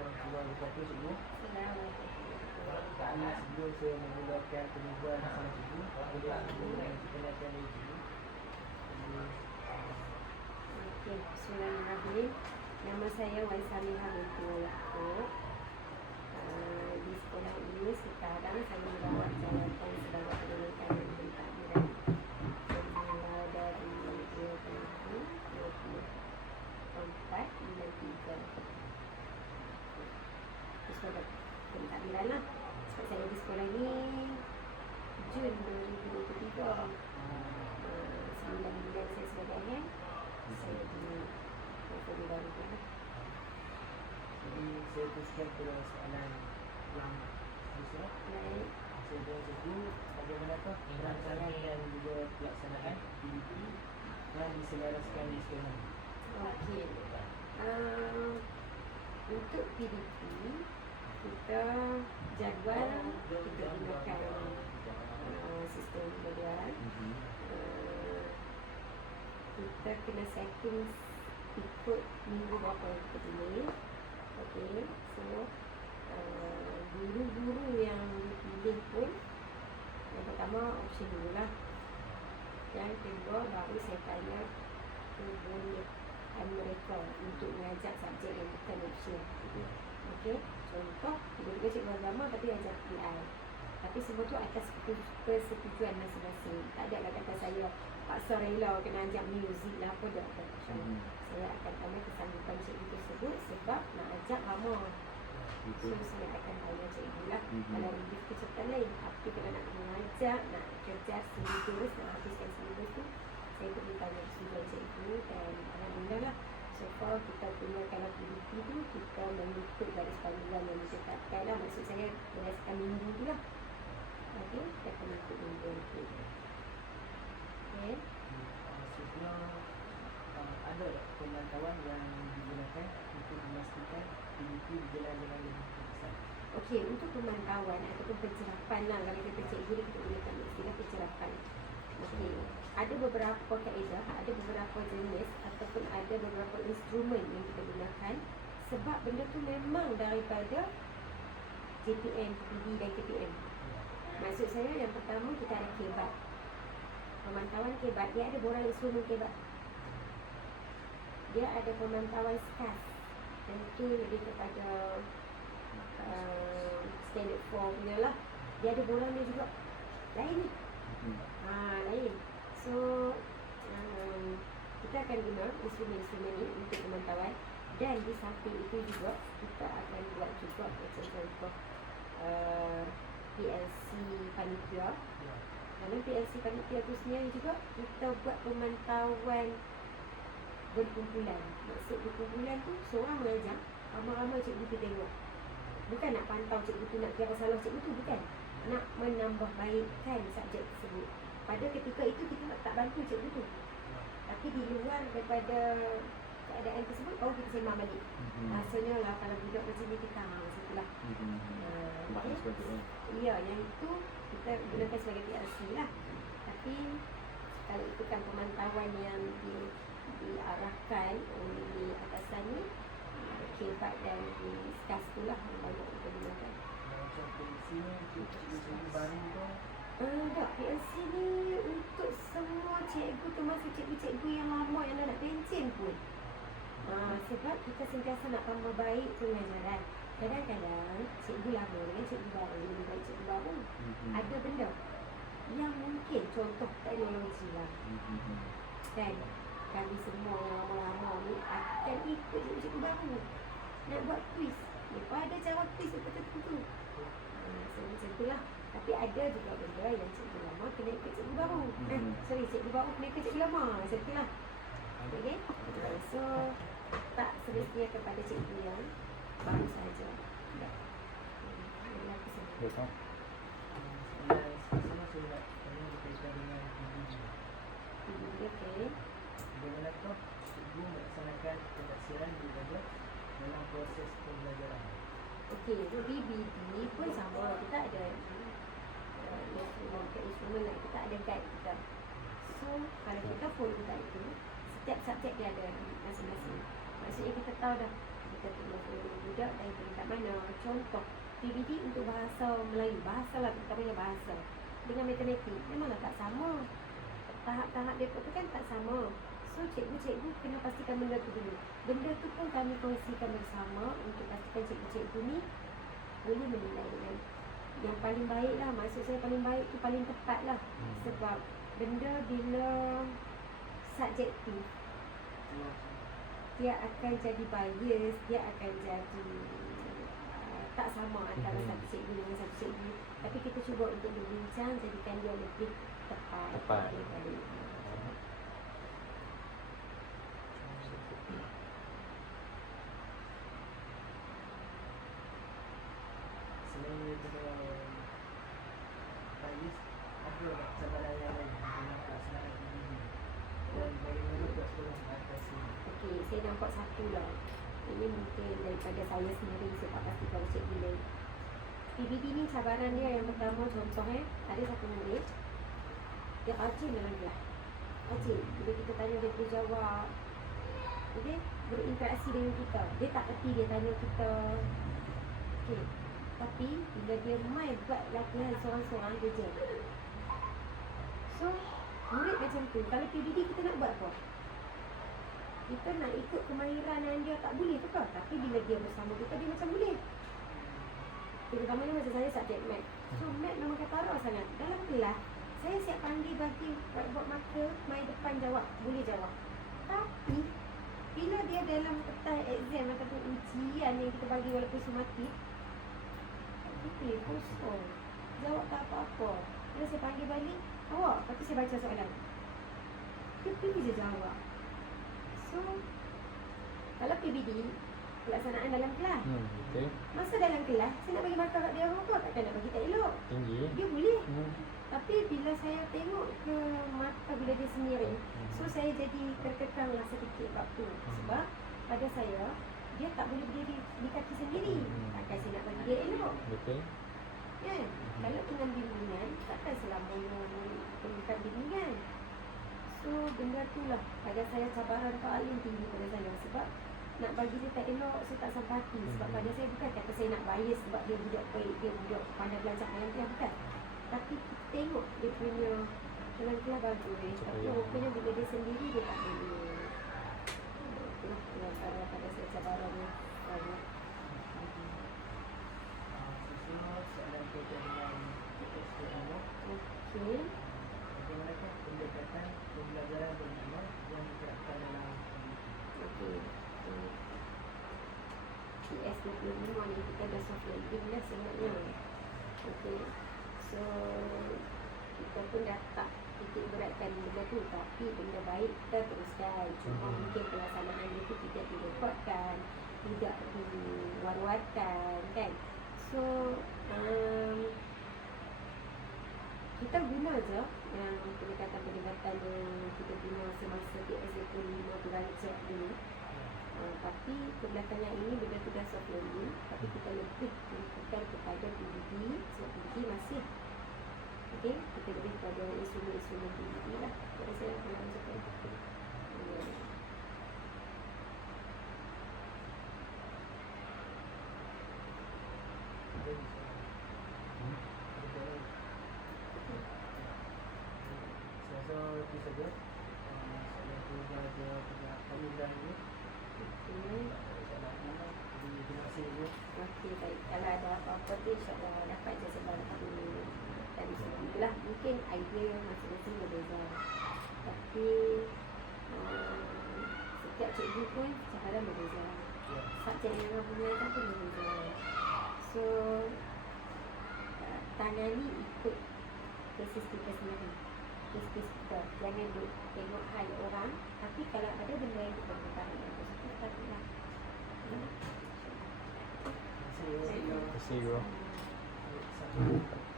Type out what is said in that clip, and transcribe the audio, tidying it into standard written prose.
warahmatullahi wabarakatuh, Cikgu. Assalamualaikum. Sebelum saya memulakan penyusuan sama Cikgu, Cikgu menceritakan diri Cikgu. Okey, bismillahirrahmanirrahim. Nama saya Wan Samiha binti Yaakob. Di sekolah ini sekarang saya merawat jawatan sebagai pendidikan dan pentadbiran bermula dari 2024 hingga 3 sekolah pentadbiran lah. Sebab saya di sekolah ni Jun 2023. 9 bulan saya sebagai AHM. Saya di portfolio baru tu lah. Jadi saya teruskan pada soalan yang seterusnya. Baik. Saya tanya Cikgu, bagaimanakah perancangan dan juga pelaksanaan PDP yang diselaraskan di sekolah? Okey. Untuk PDP, kita jadual kita gunakan sistem jadual. Kita kena setting ikut minggu berapa yang kita pilih. Okey, so guru-guru yang dipilih pun yang pertama option dulu lah. Yang kedua baru saya tanya kebolehan mereka untuk mengajar subjek yang bukan option. Okey, contoh tiba-tiba cikgu agama tapi ajar PI. Tapi semua tu atas persetujuan masing-masing. Tak ada lah kata saya paksa rela kena ajar muzik lah apa dah. Saya akan tanya kesanggupan cikgu tersebut sebab nak ajak lama. So saya akan tanya cikgu lah. Kalau lebih kecepatan lain, tapi kalau nak mengajar, nak kejar silibus, nak habiskan silibus tu, saya perlu tanya persetujuan cikgu. Dan alhamdulillah lah, so far kita punya kalau PDP tu kita mengikut garis panduan yang ditetapkan lah. Maksud saya berdasarkan minggu tu lah. Okey, kita akan ikut minggu tu. Okey. Maksudnya ada tak pemantauan yang digunakan untuk memastikan PDP berjalan dengan lebih tepat? Okey, untuk pemantauan ataupun pencerapan lah, kalau kita cikgu ni kita gunakan istilah pencerapan. Okey, ada beberapa kaedah, ada beberapa jenis ataupun ada beberapa instrumen yang kita gunakan sebab benda tu memang daripada JPM, PD dan KPM. Maksud saya yang pertama kita ada kebat. Pemantauan kebat, dia ada borang instrumen kebat. Dia ada pemantauan SCAS. Dan itu lebih kepada standard form punya lah. Dia ada borang dia juga. Lain ni. Lain. So kita akan guna instrumen-instrumen ni untuk pemantauan. Dan di samping itu juga kita akan buat juga macam contoh PLC panitia. Dalam PLC panitia tu sendiri juga kita buat pemantauan berkumpulan. Maksud berkumpulan tu seorang mengajar, ramai-ramai cikgu tu tengok. Bukan nak pantau cikgu tu, nak kira salah cikgu tu, bukan. Nak menambah baikkan subjek tersebut. Pada ketika itu kita tak bantu cikgu tu. Tapi di luar daripada keadaan tersebut baru kita sembang balik. Rasanya lah kalau budak macam ni kita macam itulah. Ya, yang itu kita gunakan sebagai PLC lah. Tapi kalau ikutkan pemantauan yang diarahkan oleh atasan ni, kebat dan SCAS tu lah yang banyak kita gunakan. Macam PLC ni, cikgu baru tu? Tak, PLC ni untuk semua cikgu, termasuk cikgu-cikgu yang lama yang dah nak pencen pun. Sebab kita sentiasa nak tambah baik pengajaran. Kadang-kadang cikgu lama dengan cikgu baru, lebih baik cikgu baru. Ada benda yang mungkin contoh teknologi lah. Dan kami semua yang lama-lama ni akan ikut cikgu-cikgu baru. Nak buat quiz. Mereka ada cara quiz tertentu. So macam tu lah. Tapi ada juga benda yang cikgu lama kena ikut cikgu baru. Cikgu baru kena ikut cikgu lama. Macam tu lah. Okay? So tak semestinya kepada cikgu yang baru sahaja. Soalan saya nak tanya berkaitan dengan PDP. Okey. Bagaimanakah cikgu melaksanakan pengaksiran di belajar dalam proses pembelajaran? Okey, untuk BBD pun sama. Kita ada instrumen lain. Kita ada guide kita. So, kalau kita follow guide tu, setiap subjek dia ada masing-masing. Maksudnya kita tahu dah kita kena follow budak dari peringkat mana. Contoh, PBD untuk bahasa Melayu, bahasa lah, terutamanya bahasa. Dengan matematik, memanglah tak sama. Tahap-tahap mereka tu kan tak sama. So, cikgu-cikgu kena pastikan benda tu dulu. Benda tu pun kami kongsikan bersama untuk pastikan cikgu-cikgu ni boleh menilai dengan yang paling baik lah. Maksud saya paling baik tu paling tepat lah. Sebab benda bila subjektif, dia akan jadi bias, dia akan jadi tak sama antara satu cikgu dengan satu cikgu. Tapi kita cuba untuk berbincang, jadikan dia lebih tepat. Daripada selain daripada bias, ada tak cabaran yang lain dalam pelaksanaan PBB dan bagaimana pula sekolah mengatasi ini? Okey, saya nampak satu lah. Ini mungkin daripada saya sendiri, saya tak pasti kalau cikgu lain. PBB ni cabaran dia yang pertama, contoh ada satu murid, dia rajin dalam kelas. Rajin. Bila kita tanya dia boleh jawab. Okey, berinteraksi dengan kita. Dia tak erti, dia tanya kita. Okey. Tapi bila dia main buat latihan seorang-seorang, dia jam. So, murid macam tu. Kalau PBD kita nak buat apa? Kita nak ikut kemahiran dia tak boleh tu ke? Tapi bila dia bersama kita, dia macam boleh. Terutamanya macam saya subjek mat. So, mat memang ketara sangat. Dalam kelas, saya siap panggil bagi whiteboard marker, main depan jawab. Boleh jawab. Tapi, bila dia dalam kertas exam ataupun ujian yang kita bagi walaupun sumatif, kita kosong. Jawab tak apa-apa. Bila saya panggil balik, awak, lepas tu saya baca soalan. Dia pergi je jawab. So, kalau PBD, pelaksanaan dalam kelas. Betul. Masa dalam kelas, saya nak bagi markah kat dia apa? Takkan nak bagi tak elok. Tinggi. Dia boleh. Tapi bila saya tengok ke markah bila dia sendiri, so saya jadi terkekang lah sedikit waktu. Sebab pada saya, dia tak boleh berdiri di kaki sendiri. Takkan saya nak bagi dia elok. Betul. Kan? Kalau dengan bimbingan, takkan selamanya perlukan bimbingan. So, benda tu lah pada saya cabaran paling tinggi pada saya. Sebab nak bagi dia tak elok, saya tak sampati. Sebab pada saya bukan kata saya nak bias sebab dia budak baik, dia budak pandai belajar dengan dia, bukan. Tapi kita tengok dia punya dalam kelas bagus. Tapi rupanya bila dia sendiri, dia tak boleh. Itulah yang pada saya cabaran ni. Susun soalan berkaitan dengan PSPM. Okey. Bagaimanakah pendekatan pembelajaran bersama yang diterapkan dalam PBB? Okey. PS25 ni kita dah soft landing dah sebenarnya. Okey. So, kita pun dah tak titik beratkan benda tu. Tapi benda baik kita teruskan. Cuma mungkin pelaksanaan dia tu tidak direkodkan, tidak diwar-warkan, kan. So, kita guna je yang pendekatan-pendekatan yang kita guna semasa PS25 tu rancak dulu. Tapi kebelakangan ini benda tu dah soft landing. Tapi kita lebih menentukan kepada PBB. Sebab PBB masih kita lebih kepada instrumen-instrumen PBB lah. Pada saya kalau macam tu. Saya rasa itu saja. Saya cuba ada kami dan ini. Jadi terima kasih ibu. Okey, baik. Kalau ada apa-apa tu insyaAllah dapat je sebab dari segi itulah. Mungkin idea masing-masing berbeza. Tapi setiap cikgu pun cabaran berbeza. Subjek yang orang mengajar pun berbeza. So, tangani ikut kesis kita sendiri. Kes kita. Jangan tengok hal orang. Tapi kalau ada benda yang kita mengetahui yang positif, takutlah. Terima kasih ibu. Terima kasih. Satu.